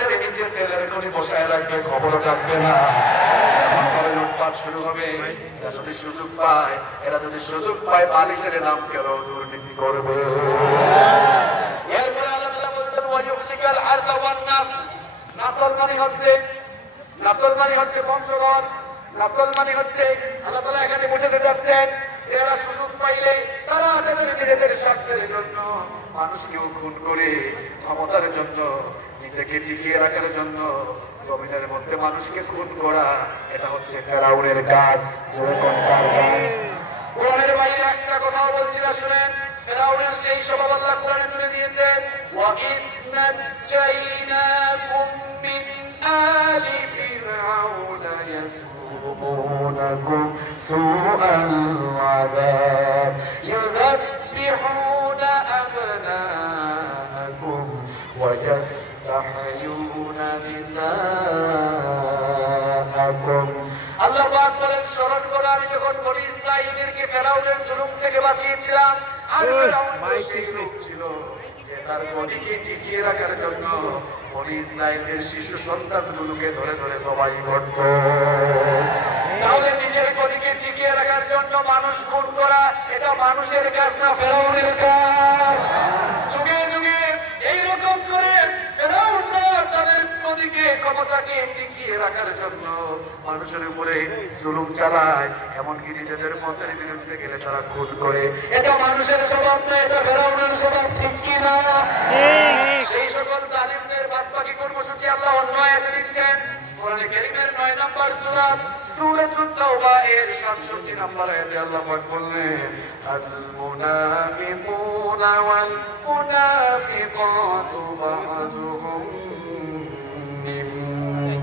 মাঠের নিচে তেলের খনি বসায় রাখবে, খবরও থাকবে না। লুটপাট শুরু হবে। এরা যদি সুযোগ পায়, বালিশের নাম কেন দুর্নীতি করবে। এরপরে আল্লাহ তাআলা বলছেন ওয়ায়ুহলিকাল হারথা ওয়ান নাসল। নাসল মানে হচ্ছে বংশগণ। নাসল মানে হচ্ছে আল্লাহ তাআলা এখানে বোঝাতে যাচ্ছেন যে এরা সুযোগ পাইলে তারা তাদের নিজেদের স্বার্থের জন্য মানুষকেও খুন করে, ক্ষমতার জন্য, নিজেকে টিকিয়ে রাখার জন্য জমিনের মধ্যে মানুষকে খুন করা, এটা হচ্ছে ফেরাউনের কাজ। যেরকম তার কাজ। কোরআনের বাইরে একটা কথাও বলছি না, শুনেন। ফেরাউনের সেই স্বভাব আল্লাহ কোরআনে তুলে দিয়েছেন, ওয়া ইন নাজাইনাকুম মিন আলি ফিরআউনা ইয়াসুমুনাকুম সুআল আযাব ইউযাব্বিহুনা আবনাআকুম ওয়া ইয়াস্তাহয়ুনা নিসাআকুম। আল্লাহ পাক বলেন, স্মরণ করো আমি যখন বনি ইসরাঈলদেরকে ফেরাউনের জুলুম থেকে বাঁচিয়েছিলাম। আর ফেরাউন তো সেই লোক ছিল যে তার গদিকে টিকিয়ে রাখার জন্য বনি ইসরাঈলদের শিশু সন্তানগুলোকে ধরে ধরে জবাই করত। তাহলে নিজের গদিকে টিকিয়ে রাখার জন্য মানুষ খুন করা, এটা মানুষের কাজ না ফেরাউনের কাজ। যুগে যুগে এইরকম করে ফেরাউনরা তাদের গদিকে, ক্ষমতাকে টিকিয়ে রাখার জন্য মানুষের উপরে জুলুম চালায়, এমনকি নিজেদের মতের বিরুদ্ধে গেলে তারা খুন করে। এটা মানুষের স্বভাব না, এটা ফেরাউনের স্বভাব। ঠিক কি না? সেই সকল জালিমদের বাদবাকি কর্মসূচি আল্লাহ অন্য আয়াতে দিচ্ছেন। কোরআনে কারীমের 9 নম্বর সূরা সূরাতুত তাওবা এর 67 নম্বর আয়াতে আল্লাহ পাক বললেন, আল মুনাফিকুনা ওয়াল মুনাফিকাতু বা'দুহুম মিন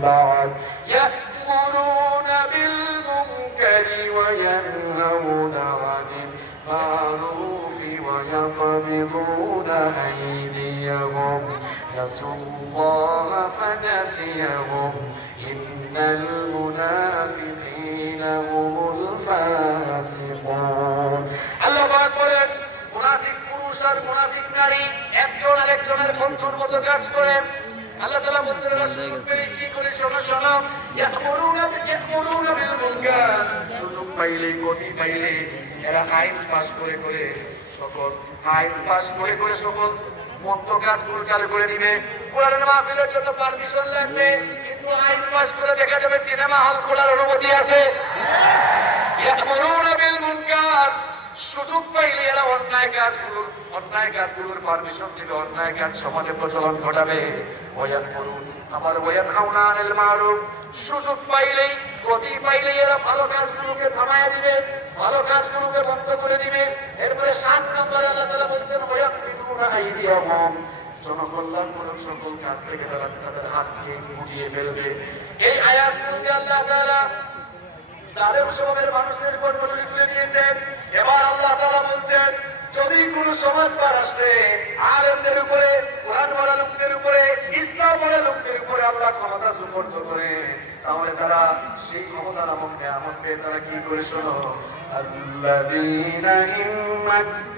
বা'দ ইয়া'মুরুনা বিল মুনকারি ওয়া ইয়ানহাউনা আনিল মা'রুফি ওয়া ইয়াকবিদুনা আইদিয়াহুম নাসুল্লাহা ফানাসিয়াহুম ইন্নাল মুনাফিকিনা হুমুল ফাসিকুন। আল্লাহ পাক বলেন, মুনাফিক পুরুষ আর মুনাফিক নারী একজন আরেকজনের বন্ধুর মতো কাজ করে। আল্লাহ তাআলা বলছেন, রাসূল কি করে শোনো ইয়ামুরুনা বিল মুনকার। সুযোগ পাইলে, গতি পাইলে এরা আইন পাস করে সকল মন্দ কাজগুলো চালু করে দিবে। কোরআনের মাহফিলের জন্য পারমিশন লাগবে, কিন্তু আইন পাস করে দেখা যাবে সিনেমা হল খোলার অনুমতি আছে। ইয়ামুরুনা বিল মুনকার। সুযোগ পাইলে এরা অন্যায় কাজগুলোর পারমিশন দিবে, অন্যায় কাজ সমাজে প্রচলন ঘটাবে। ওয়ায়ানহাউনা আনিল মা'রুফ। সুযোগ পাইলেই, গতি পাইলেই এরা ভালো কাজগুলোকে থামায়া দিবে, ভালো কাজগুলোকে বন্ধ করে দিবে। এরপরে 7 নম্বরে আল্লাহ তাআলা বলছেন, ওয়ায়াকবিদুনা আইদিয়াহুম। জনকল্যাণমূলক সকল কাজ থেকে তারা তাদের হাতকে গুটিয়ে ফেলবে। এই আয়াতগুলোতে আল্লাহ তাআলা জালেম স্বভাবের মানুষদের কর্মসূচি তুলে দিয়েছেন। এবার আল্লাহ তাআলা বলছেন, যদি কোন সমাজ বা রাষ্ট্রে আলেমদের উপরে, কোরআন বলা লোকদের উপরে, ইসলাম বলা লোকদের উপরে আল্লাহ ক্ষমতা সুপর্দ করে, তাহলে তারা সেই ক্ষমতা নামক নিয়ামত পেয়ে তারা কি করে? শোনো, আল্লাযীনা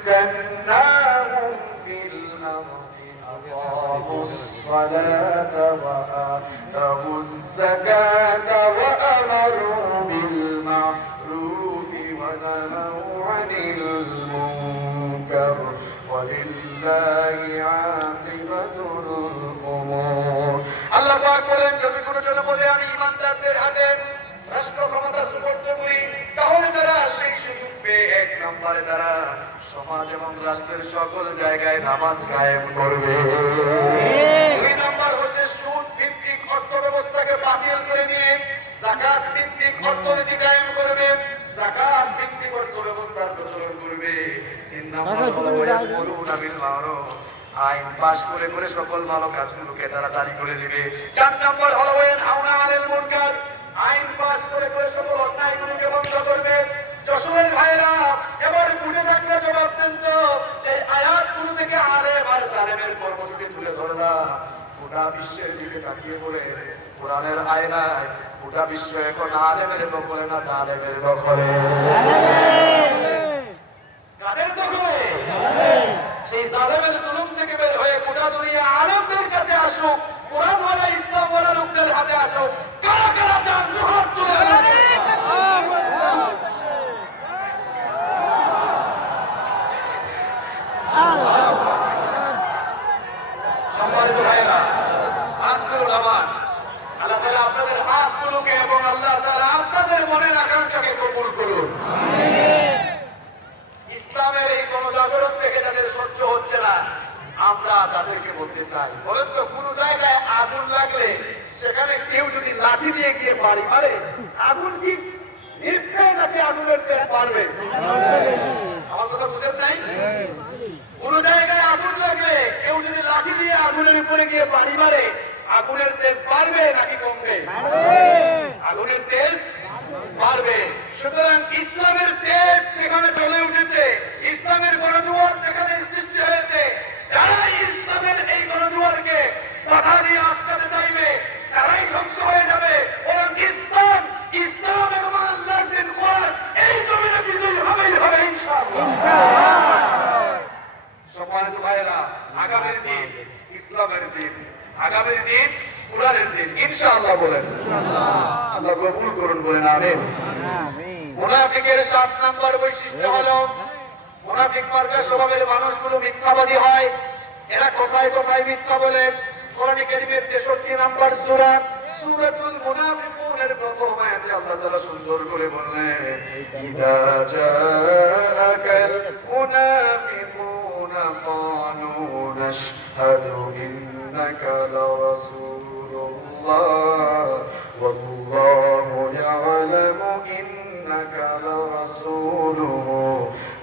ইম্মাক্কান্নাহুম ফিল আরদি আকামুস সালাতা ওয়া আতাউজ যাকাতা ওয়া আমারু বিল মা'রুফি ওয়া নাহাউ আনিল মুনকার ওয়ালিল্লাহি আকিবাতুল উমুর। আল্লাহ পাক বলেন, যদি কোনো জনপদে আমি ইমানদারদের হাতে রাষ্ট্র ক্ষমতা সুপর্দ করি, তাহলে তারা সেই সুযোগ পেয়ে 1 নম্বরে তারা সমাজ এবং রাষ্ট্রের সকল জায়গায় নামাজ কায়েম করবে। 2 নম্বর হচ্ছে সুদ ভিত্তিক অর্থ ব্যবস্থাকে বাতিল করে দিয়ে যাকাত ভিত্তিক অর্থনীতি কায়েম করবে, যাকাত ভিত্তিক অর্থ ব্যবস্থার প্রচলন করবে। 3 নম্বর হলো ওয়ায়ামুরুনা বিল মা'রুফ। আইন পাস করে সকল ভালো কাজগুলোকে তারা জারি করে দিবে। 4 নম্বর হলো ওয়ায়ানহাউনা আনিল মুনকার। আইন পাস করে সকল অন্যায়গুলোকে বন্ধ করবে। যশোরের ভাইরা এবার বুঝে থাকলে জবাব দেন তো, যে আয়াতগুলো থেকে আলেম আর জালেমের কর্মসূচি তুলে ধরলাম। গোটা বিশ্বের দিকে তাকিয়ে বলে, কোরআনের আয়নায় গোটা বিশ্ব এখন আলেমের দখলে না জালেমের দখলে? কাদের দখলে? সেই জালেমের জুলুম থেকে বের হয়ে গোটা দুনিয়া আলেমদের কাছে আসুক, কোরআন ওয়ালা হাতে আসো, কারা কারা চান দুহাত তুলে সম্মানিত ভাইরা, হাতগুলো নামান। আল্লাহ তাআলা আপনাদের হাতগুলোকে এবং আল্লাহ তাআলা আপনাদের মনের আকাঙ্ক্ষাকে কবুল করুন। ইসলামের এই গণজাগরণ থেকে যাদের সহ্য হচ্ছে না, আমরা তাদেরকে বলতে চাই, বলেন তো কোন জায়গায় আগুন লাগলে সেখানে কেউ যদি লাঠি দিয়ে গিয়ে বাড়ি মারে, আগুন কি নির্ভয় নাকি আগুনের তেজ বাড়বে? আমার কথা বুঝেন নাই? কোন জায়গায় আগুন লাগলে কেউ যদি লাঠি দিয়ে আগুনের উপরে গিয়ে বাড়ি মারে, আগুনের তেজ বাড়বে নাকি কমবে? আগুনের তেজ বাড়বে। সুতরাং ইসলামের তেজ যেখানে চলে উঠেছে, ইসলামের গণজোয়ার যেখানে সৃষ্টি হয়েছে, যারা ইসলামের এই গণজোয়ারকে বাধা দিয়ে আটকাতে চাইবে তারাই ধ্বংস হয়ে যাবে। এবং ইসলাম এবং আল্লাহর দিন কোরআন এই জমিনে বিজয়ী হবেই হবে ইনশাআল্লাহ। সম্মানিত ভাইরা, আগামীর দিন ইসলামের দিন, আগামীর দিন কোরআনের দিন ইনশাআল্লাহ বলেন। আল্লাহ কবুল করুন বলেন আমিন। মুনাফিকের 7 নাম্বার বৈশিষ্ট্য হলো মুনাফিক মার্কা স্বভাবের মানুষগুলো মিথ্যাবাদী হয়। এরা কথায় কথায় মিথ্যা বলে। কোরআন কারীমের 63 নাম্বার সূরা সূরাতুল মুনাফিকুনের প্রথম আয়াতে আল্লাহ তাআলা সুন্দর করে বললেন, ইদা জাআকাল মুনাফিকুনা ক্বালু নাশহাদু ইন্নাকা লারাসূলুল্লাহ ওয়াল্লাহু ইয়ালামু ইন্নাকা লারাসূলুহু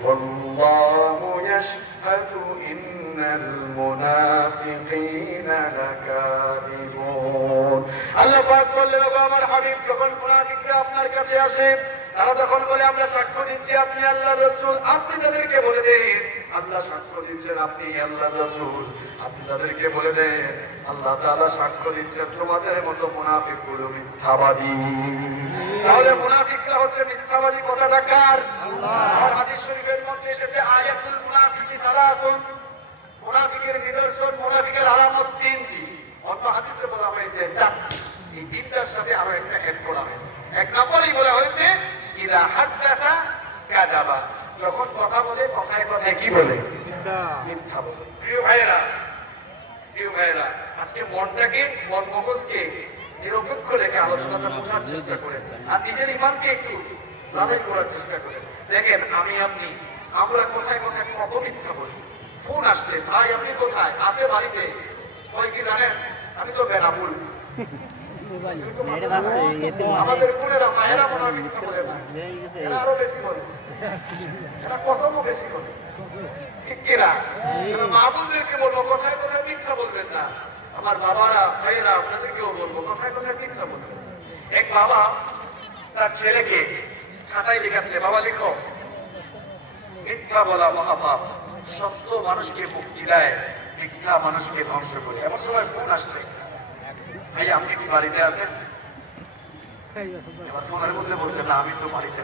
ওয়াল্লাহু ইয়াশহাদু ইন্নাল মুনাফিকিনা লাকাযিবুন। আল্লাহ পাক বললেন, ওগো আমার হাবিব, যখন মুনাফিকরা আপনার কাছে আসে, তারা যখন বলে আমরা সাক্ষ্য দিচ্ছি আপনি আল্লাহর রাসূল, আপনি তাদেরকে বলে দেন আল্লাহ সাক্ষ্য দিচ্ছেন আপনি আল্লাহর রাসূল। আপনি তাদেরকে বলে দেন আল্লাহ তাআলা সাক্ষ্য দিচ্ছেন তোমাদের মতো মুনাফিকগুলো মিথ্যাবাদী। তাহলে মুনাফিকরা হচ্ছে মিথ্যাবাদী, কথাটা কার? আল্লাহর। হাদিস শরীফের মধ্যে এসেছে আয়াতুল মুনাফিকি সালাতুন, মুনাফিকের নিদর্শন, মুনাফিকের আলামত 3টি। অন্য হাদিসে বলা হয়েছে 4টি। এই 3টার সাথে আরো একটা এড করা হয়েছে। এক নম্বরেই বলা হয়েছে ইদা হাদাসা কাযাবা, যখন কথা বলে কথায় কথায় কি বলে? মিথ্যা বলে। প্রিয় ভাইরা, আজকে মনটাকে, মন মগজকে নিরপেক্ষ রেখে আলোচনাটা বোঝার চেষ্টা করেন আর নিজের ইমানকে একটু যাচাই করার চেষ্টা করেন। দেখেন আমরা কোথায় কোথায় কত মিথ্যা বলি। ফোন আসছে, ভাই আপনি কোথায়? আছে বাড়িতে। কই কি জানেন? আমি তো বেনামুল। আমাদের বোনেরা মায়েরা মনে হয় মিথ্যা বলে না, এরা আরো বেশি বলে, এরা কসমও বেশি বলে, ঠিক কিনা? মা বোনদেরকে বলবো কোথায় কোথায় মিথ্যা বলবেন না। আমার বাবারা ভাইয়েরা আপনাদেরকেও বলবো কোথায় কোথায় মিথ্যা বলবেন। এক বাবা তার ছেলেকে খাতায় লিখাচ্ছে, বাবা লিখো, মিথ্যা বলা মহাপাপ, সত্য মানুষকে মুক্তি দেয়, মিথ্যা মানুষকে ধ্বংস করে। এমন সময় ফোন আসছে, ভাই আপনি কি বাড়িতে আছেন? ফোনের মধ্যে বলছে না আমি তো বাড়িতে।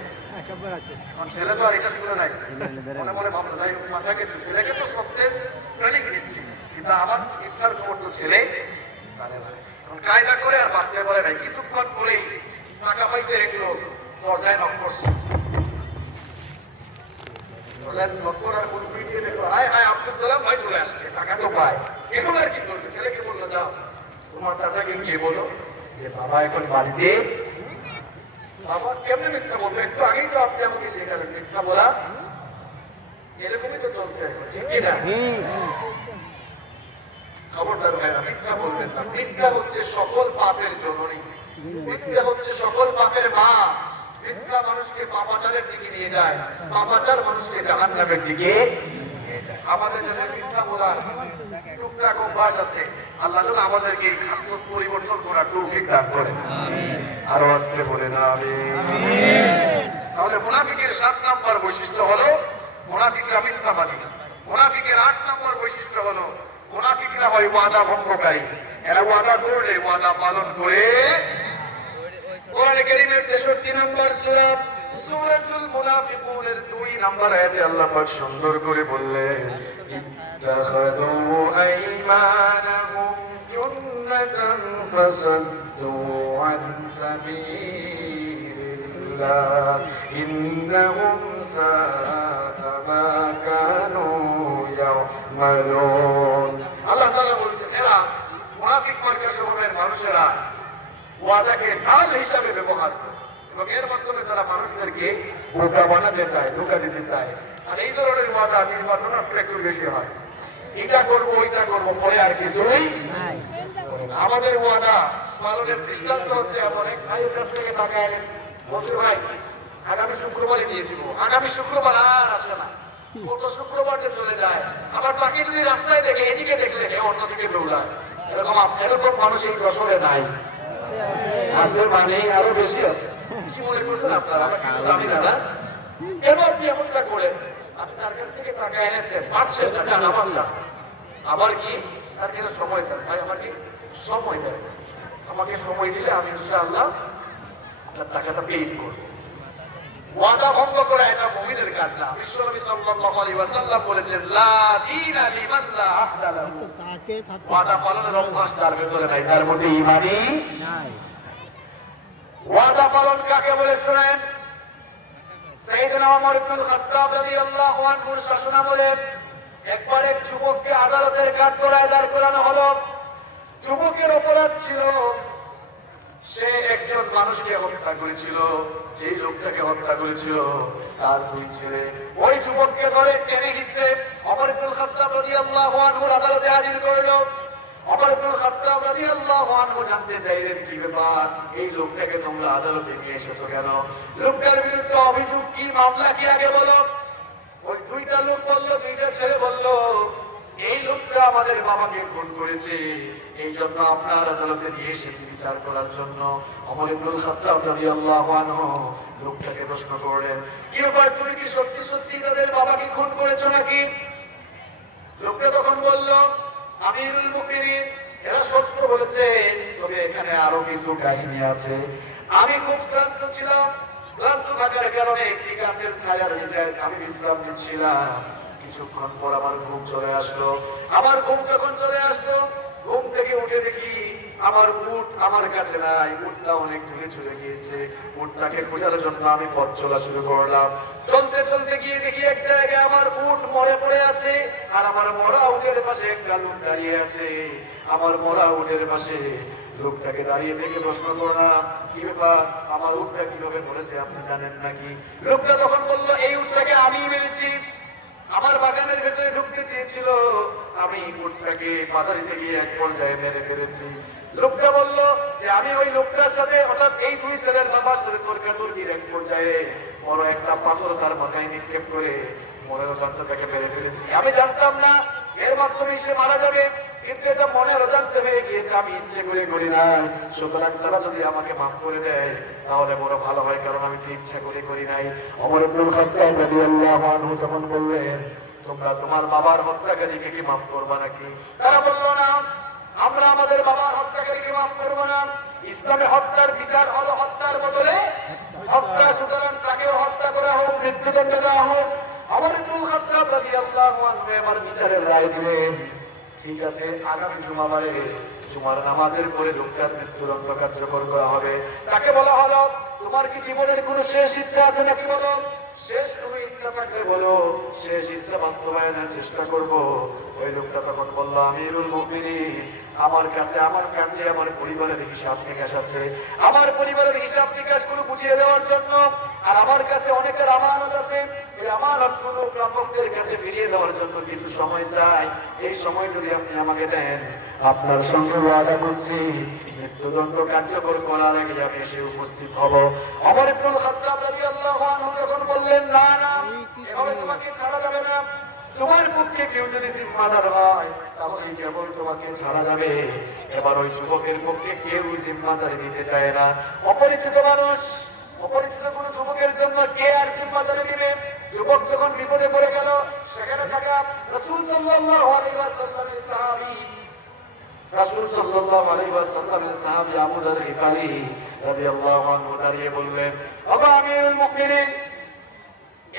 ছেলে তো আর এটা শুনে নাই, মনে মনে ভাবলো যাই মাথা গেছে, ছেলেকে তো সত্যের ট্রেনিং দিচ্ছি, কিন্তু আমার মিথ্যার খবর তো ছেলে জানে না। কায়দা করে আর বাঁচতে পারে নাই। কিছুক্ষণ পরেই টাকা পাইতে এগুলো দরজায় নক করছে। ভাই চলে আসছে, টাকা তো পায়, এখন আর কি করবে? ছেলেকে বললো যাও তোমার চাচাকে গিয়ে বলো যে বাবা এখন বাড়িতে। বাবা কেমনে মিথ্যা বলবে? একটু আগেই তো আপনি আমাকে শেখালেন মিথ্যা বলা এরকমই তো চলছে এখন, ঠিক কিনা? খবরদার ভাইরা, মিথ্যা বলবেন না। মিথ্যা হচ্ছে সকল পাপের জননী, মিথ্যা হচ্ছে সকল পাপের মা। মিথ্যা মানুষকে পাপাচারের দিকে নিয়ে যায়, পাপাচার মানুষকে জাহান্নামের দিকে নিয়ে যায়। আমাদের যাদের মিথ্যা বলার টুকটাক অভ্যাস আছে, আল্লাহ যেন আমাদেরকে এই খাসলত পরিবর্তন করার তৌফিক দান করেন। আরো আসতে বলেন আমিন। তাহলে মুনাফিকের 7 নাম্বার বৈশিষ্ট্য হলো মুনাফিকরা মিথ্যাবাদী। মুনাফিকের 8 নাম্বার বৈশিষ্ট্য হলো মুনাফিকরা হয় ওয়াদা ভঙ্গকারী। এরা ওয়াদা করলে ওয়াদা পালন করে। কোরআন কারীমের 63 নাম্বার সূরা সূরাতুল মুনাফিকুনের 2 নাম্বার আয়াতে আল্লাহ পাক সুন্দর করে বললেন, ইত্তাখাযু আইমানাহুম জুন্নাতান ফাসাদ وصدوا عن سبيل الله إنهم ساء ما كانوا يعملون আল্লাহ তাআলা বলেছেন এরা মুনাফিক মার্কা স্বভাবের মানুষেরা ওয়াদাকে ঢাল হিসাবে ব্যবহার করে এবং এর মাধ্যমে তারা মানুষদেরকে বোকা বানাতে চায়, ধোঁকা দিতে চায়। আর এই ধরনের ওয়াদা নির্বাচন আসতে একটু বেশি হয়, এটা করবো ওইটা করবো, পরে আর কিছুই আমাদের ওয়াদা পালনের দৃষ্টান্ত হচ্ছে অনেক ভাইয়ের কাছ থেকে টাকা এনেছে, বলছে ভাই আগামী শুক্রবারে দিয়ে দিব, আগামী শুক্রবার আর আসে না, কত শুক্রবার যে চলে যায়, আবার তাকে যদি রাস্তায় দেখে এদিকে দেখলে অন্যদিকে দৌড়ায়। এরকম মানুষ এই যশোরে নাই, আছে মানে আরো বেশি আছে। কি মনে করছেন আপনারা? কিছু জানি না। এবার কি এমনটা করে আপনি তার কাছ থেকে টাকা এনেছেন, পাচ্ছেন না, জান আমার না, আবার কি তার কাছে সময় চান, ভাই আমাকে সময় দেয়, আমাকে সময় দিলে আমি ইনশাআল্লাহ আপনার টাকাটা পেয়ে করব। ওয়াদা ভঙ্গ করা এটা মুমিনের কাজ না। বিশ্বনবী সাল্লাল্লাহু আলাইহি ওয়াসাল্লাম বলেছেন লা দীনা লিমান লা আহদা লাহু, ওয়াদা পালনের অভ্যাস যার ভিতরে নাই তার মধ্যে ঈমানই নাই। ওয়াদা পালন কাকে বলে শুনেন? সাইয়েদনা ওমর ইবনুল খাত্তাব রাদিয়াল্লাহু আনহুর শাসনামলে একবার এক যুবককে আদালতের কাঠগড়ায় দাঁড় করানো হলো। যুবকের অপরাধ ছিল সে একজন মানুষকে হত্যা করেছিল, যেই লোকটাকে হত্যা করেছিল তার দুই ছেলে। ওই যুবককে ধরে টেনে হিঁচড়ে ওমর ইবনুল খাত্তাব রাদিয়াল্লাহু আনহু আদালতে হাজির করল। ওমর ইবনুল খাত্তাব রাদিয়াল্লাহু আনহু জানতে চাইলেন কি ব্যাপার, এই লোকটাকে তোমরা আদালতে নিয়ে এসেছো কেন? লোকটার বিরুদ্ধে অভিযোগ কি, মামলা কি আগে বলো। ওই দুইটা লোক বলল, দুইটা ছেলে বলল এই লোকটা আমাদের বাবাকে খুন করেছে, এই জন্য আপনার আদালতে নিয়ে এসেছি বিচার করার জন্য। ওমর ইবনুল খাত্তাব রাদিয়াল্লাহু আনহু লোকটাকে প্রশ্ন করলেন কি ব্যাপার, তুমি কি সত্যি সত্যি তাদের বাবাকে খুন করেছো নাকি? লোকটা তখন বলল আমিরুল মুমিনিন, এরা সত্য বলেছে, তবে এখানে আরো কিছু কাহিনী আছে। আমি খুব ক্লান্ত ছিলাম, ক্লান্ত থাকার কারণে একটি গাছের ছায়ার নিচে আমি বিশ্রাম নিচ্ছিলাম। কিছুক্ষণ পর আমার ঘুম চলে আসলো। আমার ঘুম যখন চলে আসলো, ঘুম থেকে উঠে দেখি আমার উট আমার কাছে নাই, উটটা অনেক দূরে চলে গিয়েছে। উটটাকে খোঁজার জন্য আমি পথ চলা শুরু করলাম। চলতে চলতে গিয়ে দেখি এক জায়গায় আমার উট মরে পড়ে আছে, আর আমার মরা উটের পাশে একটা লোক দাঁড়িয়ে আছে। আমার মরা উটের পাশে লোকটাকে দাঁড়িয়ে থেকে প্রশ্ন করলাম কি ব্যাপার, আমার উটটা কিভাবে মরেছে আপনি জানেন নাকি? লোকটা তখন বলল এই উটটাকে আমি মেরেছি, আমার বাগানের ভেতরে ঢুকতে চেয়েছিল, আমি উটটাকে বাজারিতে গিয়ে এক পর্যায়ে মেরে ফেলেছি। লোকটা বলল যে আমি ওই লোকটার সাথে অর্থাৎ এই দুই ছেলের বাবার সাথে তর্কাতর্কির এক পর্যায়ে বড় একটা পাথর তার মাথায় নিক্ষেপ করে মনের যন্ত্রটাকে মেরে ফেলেছি। আমি জানতাম না এর মাধ্যমে সে মারা যাবে, কিন্তু এটা মনের অজান্তে হয়ে গিয়েছে, আমি ইচ্ছে করে করি না। সুতরাং তারা যদি আমাকে মাফ করে দেয় তাহলে বড় ভালো হয়, কারণ আমি ইচ্ছা করে করি নাই। ওমর ইবনুল খাত্তাব রাদিয়াল্লাহু আনহু তখন বললেন তোমরা তোমার বাবার হত্যাকারীকে কি মাফ করবা নাকি? তারা বলল না, আমরা আমাদের বাবার হত্যাকারীকে মাফ করব না। ইসলামে হত্যার বিচার হলো হত্যার বদলে হত্যা, সুতরাং তাকেও হত্যা করা হোক, মৃত্যুদণ্ড দেওয়া হোক। ওমর ইবনুল খাত্তাব রাদিয়াল্লাহু আনহু এবার বিচারের রায় দিলেন। ঠিক আছে, আগামী জুমাবারে জুমার নামাজের পরে লোকটার মৃত্যুদণ্ড কার্যকর করা হবে। তাকে বলা হলো তোমার কি জীবনের কোনো শেষ ইচ্ছা আছে নাকি বলো? শেষ কোনো ইচ্ছা থাকলে বলো, শেষ ইচ্ছা বাস্তবায়নের চেষ্টা করব। ওই লোকটা তখন বলল আমিরুল মুমিনিন, আমার কাছে আমার ফ্যামিলি, আমার পরিবারের হিসাব নিকাশ আছে, আমার পরিবারের হিসাব নিকাশ গুলো বুঝিয়ে দেওয়ার জন্য, আর আমার কাছে অনেকের আমানত আছে, এই আমানত গুলো প্রাপকদের কাছে ফিরিয়ে দেওয়ার জন্য কিছু সময় চাই। এই সময় যদি আপনি আমাকে দেন, আপনার সঙ্গে ওয়াদা করছি মৃত্যুদণ্ড কার্যকর করার আগে আমি এসে উপস্থিত হব। ওমর ইবনুল খাত্তাব রাদিয়াল্লাহু আনহু যখন বললেন না না, এভাবে তোমাকে ছাড়া যাবে না, তোমার পক্ষে কেউ যদি জিম্মাদার হয় তাহলে কেবল তোমাকে ছাড়া যাবে। এবার ওই যুবকের পক্ষে কেউ জিম্মাদারি নিতে চায় না। অপরিচিত মানুষ, অপরিচিত কোন যুবকের জন্য কে আর জিম্মাদারি নেবে? যুবক যখন বিপদে পড়ে গেল, সেখানে থাকা রাসূল সাল্লাল্লাহু আলাইহি ওয়াসাল্লামের সাহাবী, রাসূল সাল্লাল্লাহু আলাইহি ওয়াসাল্লামের সাহাবী আবু যর গিফারি রাদিয়াল্লাহু আনহু দাঁড়িয়ে বললেন ও আমিরুল মুমিনিন,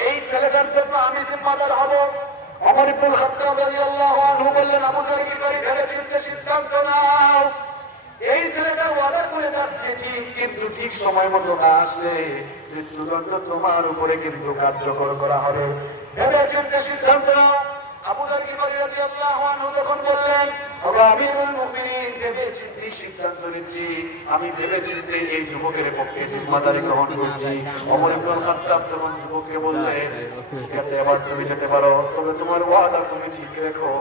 এই ছেলেটার জন্য আমি জিম্মাদার হব। ওমর ইবনুল খাত্তাব রাদিয়াল্লাহু আনহু বললেন আবু যর গিফারি ভেবে চিন্তে সিদ্ধান্ত নাও, এই ছেলেটা ওয়াদা করে যাচ্ছে ঠিক, কিন্তু ঠিক সময় মতো না আসলে মৃত্যুদণ্ড তোমার উপরে কিন্তু কার্যকর করা হবে। ভেবে চিন্তে সিদ্ধান্ত নাও। আবু যর গিফারী রাদিয়াল্লাহু আনহু যখন বললেন, ওগো আমিরুল মুমিনিন, ভেবে চিন্তে সিদ্ধান্ত নিচ্ছি, আমি ভেবে চিন্তে এই যুবকের পক্ষে জিম্মাদারি গ্রহণ করছি। ওমর ইবনুল খাত্তাব যখন যুবককে বললেন, ঠিক আছে এবার তুমি যেতে পারো, তবে তোমার ওয়াদা তুমি ঠিক রেখো।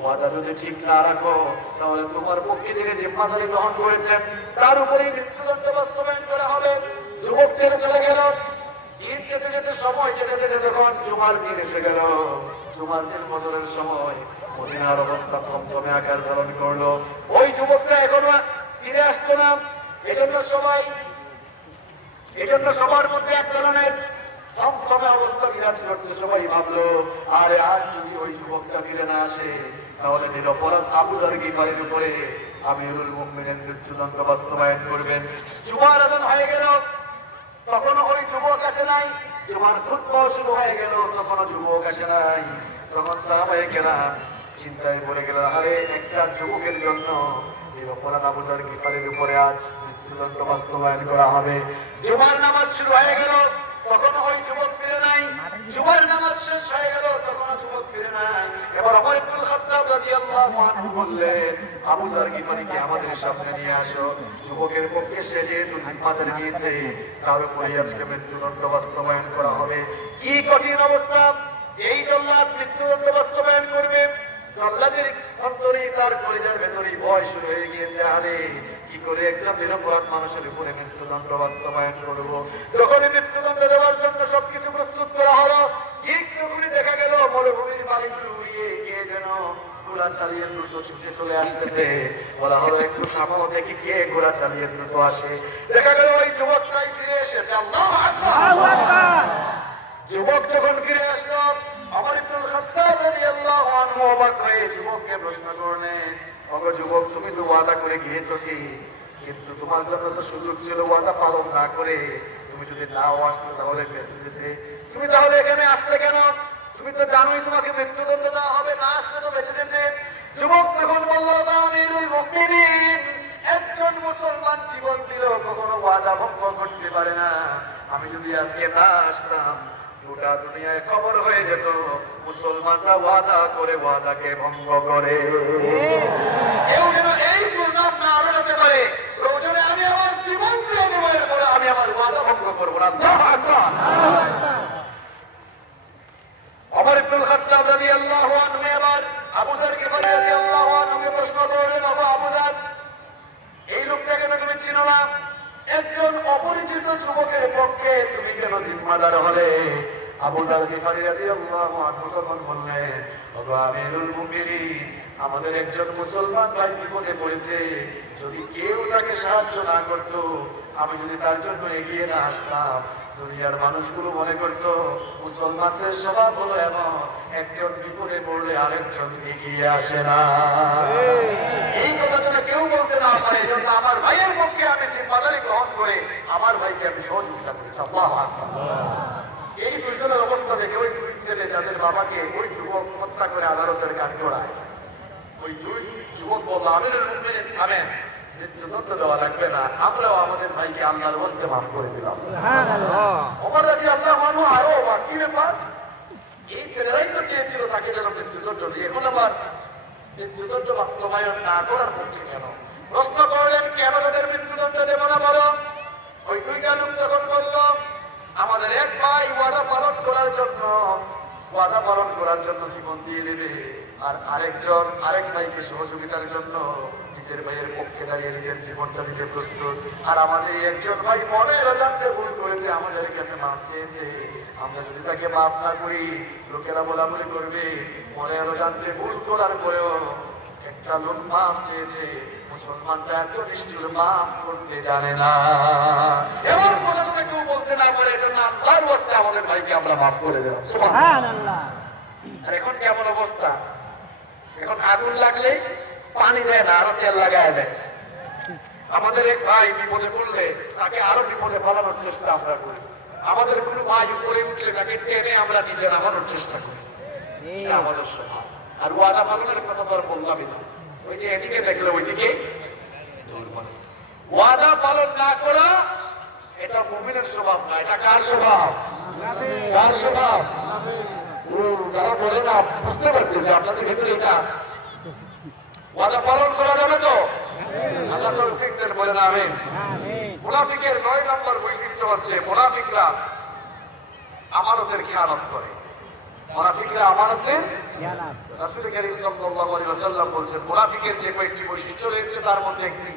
ওয়াদা যদি ঠিক না রাখো তাহলে তোমার পক্ষে যিনি জিম্মাদারি গ্রহণ করেছেন তার উপরেই মৃত্যুদণ্ড বাস্তবায়ন করা হবে। যুবক ছেড়ে চলে গেল। দিন যেতে যেতে, সময় যেতে যেতে যখন জুমার দিন এসে গেল, জুমার দিন ফজরের সময় মদিনার অবস্থা থমথমে আকার ধারণ করলো। ওই যুবকটা এখনো ফিরে আসতো না। এজন্য সবার মধ্যে এক ধরনের থমথমে অবস্থা বিরাজ করতে সবাই ভাবলো, আরে আজ যদি ওই যুবকটা ফিরে না আসে তাহলে নিরপরাধ আবু যর গিফারীর উপরে আমিরুল মুমিনিন মৃত্যুদণ্ড বাস্তবায়ন করবেন। জুমার আযান হয়ে গেল, তখনও ওই যুবক আসে নাই। জুমার খুতবা শুরু হয়ে গেল, তখনও যুবক আসে নাই। তখন সাহাবায়ে কেরাম চিন্তায় পড়ে গেল, আরে একটা যুবকের জন্য নিরপরাধ আবু যর গিফারীর উপরে আজ মৃত্যুদণ্ড বাস্তবায়ন করা হবে। জুমার নামাজ শুরু হয়ে গেল, তখনও ওই যুবক ফিরে নাই। জুমার নামাজ শেষ হয়ে গেল, তখনও যুবক ফিরে নাই। এবার ওমর ইবনুল খাত্তাব রাদিয়াল্লাহু আনহু বললেন, আবু যর গিফারীকে আমাদের সামনে নিয়ে আসো। যুবকের পক্ষে সে যেহেতু জিম্মাদারি নিয়েছে, তার উপরেই আজকে মৃত্যুদণ্ড বাস্তবায়ন করা হবে। কি কঠিন অবস্থা! যেই জল্লাদ মৃত্যুদণ্ড বাস্তবায়ন করবে, জল্লাদের অন্তরে, তার কলিজার ভেতরে ভয় শুরু হয়ে গিয়েছে, আরে কি করে একজন নিরপরাধ মানুষের উপরে মৃত্যুদণ্ড বাস্তবায়ন করবো। যখনই মৃত্যুদণ্ড দেওয়ার জন্য সবকিছু প্রস্তুত করা হলো, ঠিক তখনই দেখা গেল মরুভূমির বালিগুলো উড়িয়ে কে যেন ঘোড়া চালিয়ে দ্রুত ছুটে চলে আসতেছে। বলা হলো, একটু থামাও দেখি কে ঘোড়া চালিয়ে দ্রুত আসে। দেখা গেল ওই যুবকটাই ফিরে এসেছে। আল্লাহু আকবার! যুবক যখন ফিরে আসলো, ওমর ইবনুল খাত্তাব রাদিয়াল্লাহু আনহু অবাক হয়ে যুবককে প্রশ্ন করলেন, ওগো যুবক, তুমি তো ওয়াদা করে গিয়েছো ঠিক, কিন্তু তোমার জন্য তো সুযোগ ছিল ওয়াদা পালন না করে তুমি যদি নাও আসতে তাহলে বেঁচে যেতে। তুমি তাহলে এখানে আসলে কেন? তুমি তো জানোই তোমাকে মৃত্যুদণ্ড দেওয়া হবে, না আসলে তো বেঁচে যেতে। যুবক তখন বলল, আমিরুল মুমিনিন, একজন মুসলমান জীবন দিল কখনো ওয়াদা ভঙ্গ করতে পারে না। আমি যদি আজকে না আসতাম গোটা দুনিয়ায় খবর হয়ে যেত মুসলমানরা ওয়াদা করে ওয়াদাকে ভঙ্গ করে। কেউ যেন এই দুর্নাম না আড়াতে পারে, প্রয়োজনে আমি আমার জীবন দিয়ে দেবো, এরপরে আমি আমার ওয়াদা ভঙ্গ করবো না। আল্লাহু আকবার! ওমর ইবনুল খাত্তাব রাদিয়াল্লাহু আনহু এবার আবু যর গিফারী রাদিয়াল্লাহু আনহুকে প্রশ্ন করলেন, ওগো আবু যর, এই লোকটাকে তো তুমি চিনো না, একজন অপরিচিত যুবকের পক্ষে তুমি কেন জিম্মাদার হলে? আবু যর গিফারী রাদিয়াল্লাহু আনহু তখন বললেন, ওগো আমিরুল মুমিনিন, আমাদের একজন মুসলমান ভাই বিপদে পড়েছে, যদি কেউ তাকে সাহায্য না করতো, আমি যদি তার জন্য এগিয়ে না আসতাম, দুনিয়ার মানুষগুলো মনে করতো মুসলমানদের স্বভাব হলো এমন, একজন বিপদে পড়লে আরেকজন এগিয়ে আসে না। এই কথা যেন কেউ বলতে না পারে, যেন আমার ভাইয়ের পক্ষে আমি জিম্মাদারি গ্রহণ করে আমার ভাইকে আমি সহযোগিতা করেছি। আল্লাহু আকবার! এই দুইজনের অবস্থা দেখে ওই দুই ছেলে যাদের বাবাকে ওই যুবক হত্যা করে আদালতের কাঠগড়ায়, ওই দুই যুবক বলল, আমিরুল মুমিনিন থামেন, মৃত্যুদণ্ড দেওয়া লাগবে না, আমরাও আমাদের ভাইকে আল্লাহর ওয়াস্তে মাফ করে দিলাম। ওমর রাদিয়াল্লাহু আনহু আরো অবাক, কি ব্যাপার? এই ছেলেরাই তো চেয়েছিল তাকে যেন মৃত্যুদণ্ড দিয়ে, এখন আবার মৃত্যুদণ্ড বাস্তবায়ন না করার পক্ষে কেন? প্রশ্ন করলেন, কেন তাদের মৃত্যুদণ্ড দেব না বলো? ওই দুইটা লোক যখন বলল, আমাদের এক ভাই ওয়াদা পালন করার জন্য জীবন দিয়ে দেবে, আর আরেক ভাইকে সহযোগিতার জন্য নিজের ভাইয়ের পক্ষে দাঁড়িয়ে নিজের জীবনটা দিতে প্রস্তুত। আর আমাদের একজন ভাই মনের অজান্তে ভুল করেছে, আমাদের কাছে মাফ চেয়েছে, আমরা যদি তাকে মাফ না করি লোকেরা বলাবলি করবে মনের অজান্তে ভুল করার পরেও একটা লোক মাফ চেয়েছে। মুসলমানরা এত নিষ্ঠুর, মাফ করতে জানে না। এমন কথা যদি কেউ বলতে না পারে, এজন্য আল্লাহর ওয়াস্তে আমাদের ভাইকে আমরা মাফ করে দেব। সুবহানাল্লাহ! আর এখন কেমন অবস্থা? এখন আগুন লাগলে পানি দেয় না, আরো তেল লাগায় দেয়। আমাদের এক ভাই বিপদে পড়লে তাকে আরো বিপদে ফেলানোর চেষ্টা আমরা করি। আমাদের কোনো ভাই উপরে উঠলে তাকে টেনে আমরা নিচে নামানোর চেষ্টা করি। আমাদের স্বভাব। আর ওয়াদা পালনের কথা তো আর বললামই না। ওই যে এদিকে দেখলে ওইদিকে ওয়াদা পালন না করা এটা মুমিনের স্বভাব না, এটা কার স্বভাব? কার স্বভাব? যারা বলে না বুঝতে পারতেছে আপনাদের ভিতরে এটা আছে। ওয়াদা পালন করা যাবে তো? আল্লাহ তৌফিক দেন, বলেন আমিন। মুনাফিকের 9 নম্বর বৈশিষ্ট্য হচ্ছে মুনাফিকরা আমানতের খেয়ানত করে। মুনাফিকরা আমানতের খেয়ানত। রাসূল কারীম সাল্লাল্লাহু আলাইহি ওয়াসাল্লাম বলেছেন মুনাফিকের যে কয়েকটি বৈশিষ্ট্য রয়েছে তার মধ্যে একটি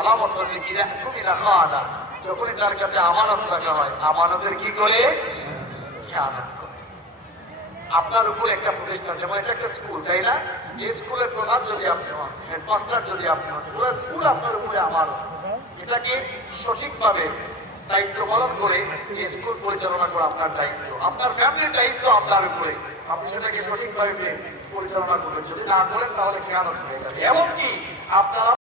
আলামত হচ্ছে কি ইহতুমিনা খানা, যখনই তার কাছে আমানত রাখা হয় আমানতের কি করে? খেয়ানত করে। আপনার উপরে একটা প্রতিষ্ঠান, যেমন এটা একটা স্কুল, তাই না? এই স্কুলের প্রধান যদি আপনি হন, হেডমাস্টার যদি আপনি হন, পুরো স্কুল আপনার উপরে আমানত। এটাকে সঠিকভাবে দায়িত্ব পালন করে এই স্কুল পরিচালনা করা আপনার দায়িত্ব, আপনার ফ্যামিলির দায়িত্ব আপনার উপরে। আপনি সেটাকে সঠিকভাবে পরিচালনা করবেন। যদি না করেন তাহলে খেয়ানত হয়ে যাবে। এমনকি আপনারা